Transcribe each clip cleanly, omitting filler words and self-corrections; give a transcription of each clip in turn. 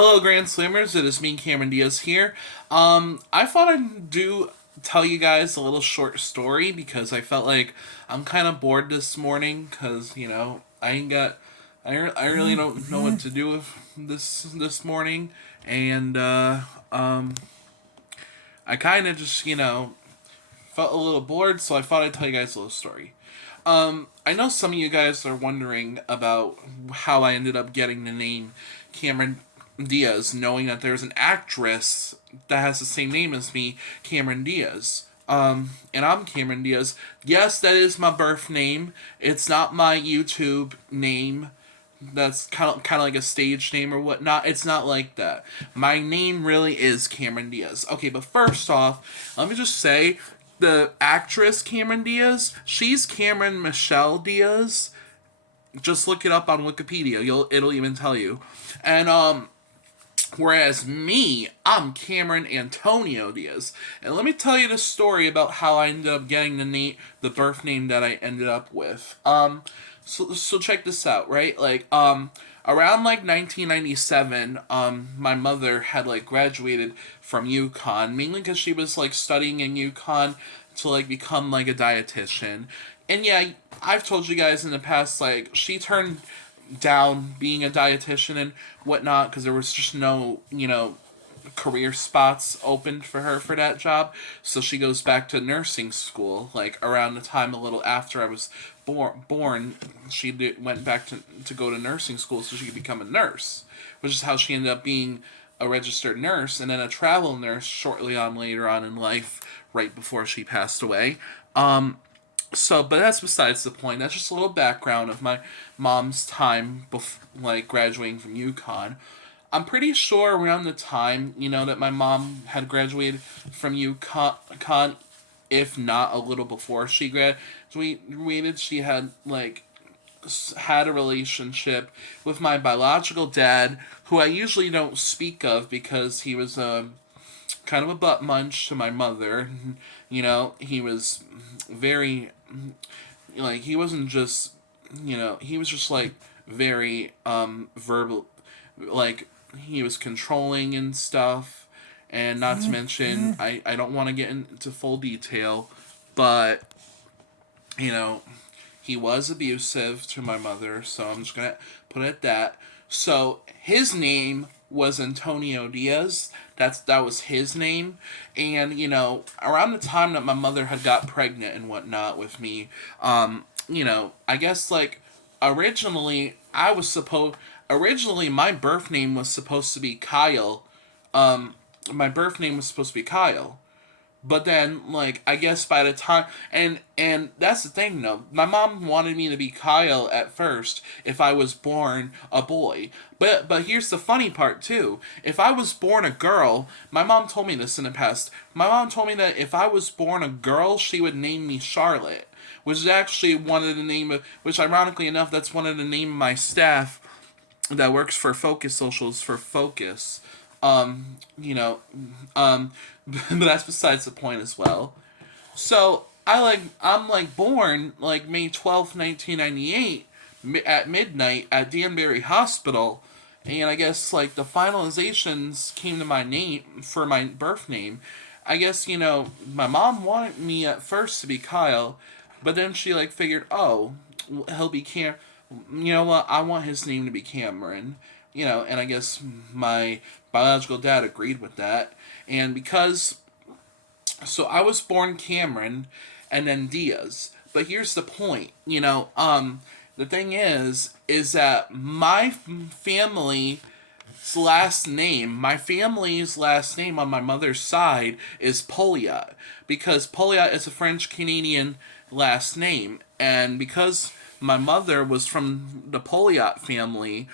Hello, Grand Slammers. It is me, Cameron Diaz here. I thought I'd tell you guys a little short story because I felt like I'm kind of bored this morning because I ain't got I really don't know what to do with this morning, and I kind of just felt a little bored, so I thought I'd tell you guys a little story. I know some of you guys are wondering about how I ended up getting the name Cameron Diaz, knowing that there's an actress that has the same name as me, Cameron Diaz. And I'm Cameron Diaz. Yes, that is my birth name. It's not my YouTube name. That's kind of like a stage name or whatnot. It's not like that. My name really is Cameron Diaz. Okay, but first off, let me just say the actress Cameron Diaz, she's Cameron Michelle Diaz. Just look it up on Wikipedia. It'll even tell you. And whereas me, I'm Cameron Antonio Diaz. And let me tell you the story about how I ended up getting the birth name that I ended up with. So check this out, right? Around 1997, my mother had graduated from UConn, mainly because she was studying in UConn to become a dietitian. And yeah, I've told you guys in the past, she turned down being a dietitian and whatnot because there was just no, career spots opened for her for that job. So she goes back to nursing school, around the time a little after I was born. Went back to go to nursing school so she could become a nurse, which is how she ended up being a registered nurse and then a travel nurse shortly on later on in life, right before she passed away. But that's besides the point. That's just a little background of my mom's time, graduating from UConn. I'm pretty sure around the time, that my mom had graduated from UConn, if not a little before she graduated, she had, had a relationship with my biological dad, who I usually don't speak of because he was, kind of a butt munch to my mother. He was very he wasn't just he was just very verbal, he was controlling and stuff, and not to mention I don't want to get into full detail, but you know he was abusive to my mother, so I'm just gonna put it at that. So his name was Antonio Diaz. That was his name, and around the time that my mother had got pregnant and whatnot with me, I guess originally my birth name was supposed to be Kyle. My birth name was supposed to be Kyle. But then, I guess by the time, and that's the thing, though. My mom wanted me to be Kyle at first if I was born a boy. But here's the funny part, too. If I was born a girl, my mom told me this in the past. My mom told me that if I was born a girl, she would name me Charlotte. Which is actually which ironically enough, that's one of the name of my staff that works for Focus Socials for Focus. Um, you know, but that's besides the point as well. So I'm born May 12th, 1998, at midnight at Danbury Hospital, and I guess the finalizations came to my name for my birth name. I guess my mom wanted me at first to be Kyle, but then she figured, oh, he'll be Cam. You know what? I want his name to be Cameron. And I guess my biological dad agreed with that. And so I was born Cameron and then Diaz. But here's the point, the thing is that my family's last name on my mother's side is Poliat, because Poliat is a French Canadian last name, and because my mother was from the Poliat family,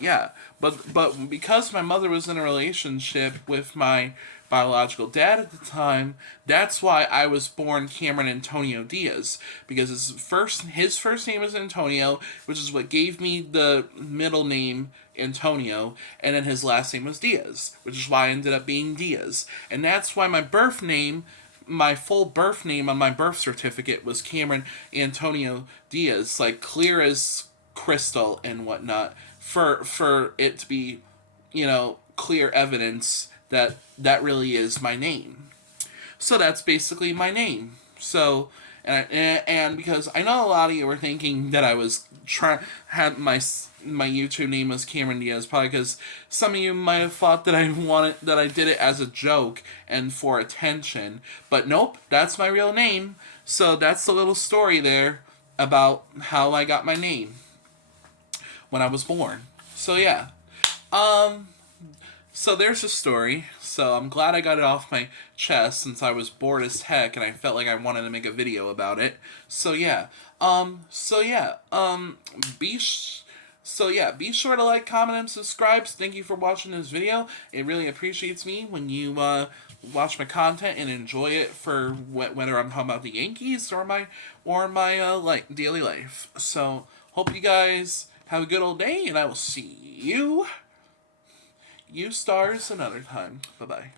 yeah. But because my mother was in a relationship with my biological dad at the time, that's why I was born Cameron Antonio Diaz, because his first name was Antonio, which is what gave me the middle name Antonio, and then his last name was Diaz, which is why I ended up being Diaz. And that's why my full birth name on my birth certificate was Cameron Antonio Diaz, clear as crystal and whatnot. for it to be, clear evidence that that really is my name. So that's basically my name. So, and because I know a lot of you were thinking that I was trying had my YouTube name was Cameron Diaz, probably because some of you might have thought that I did it as a joke and for attention. But nope, that's my real name. So that's the little story there about how I got my name when I was born. So yeah. So there's a story. So I'm glad I got it off my chest since I was bored as heck and I felt like I wanted to make a video about it. So yeah. So yeah. Be sure to like, comment, and subscribe. Thank you for watching this video. It really appreciates me when you watch my content and enjoy it for whether I'm talking about the Yankees or my like daily life. So hope you guys have a good old day, and I will see you stars another time. Bye bye.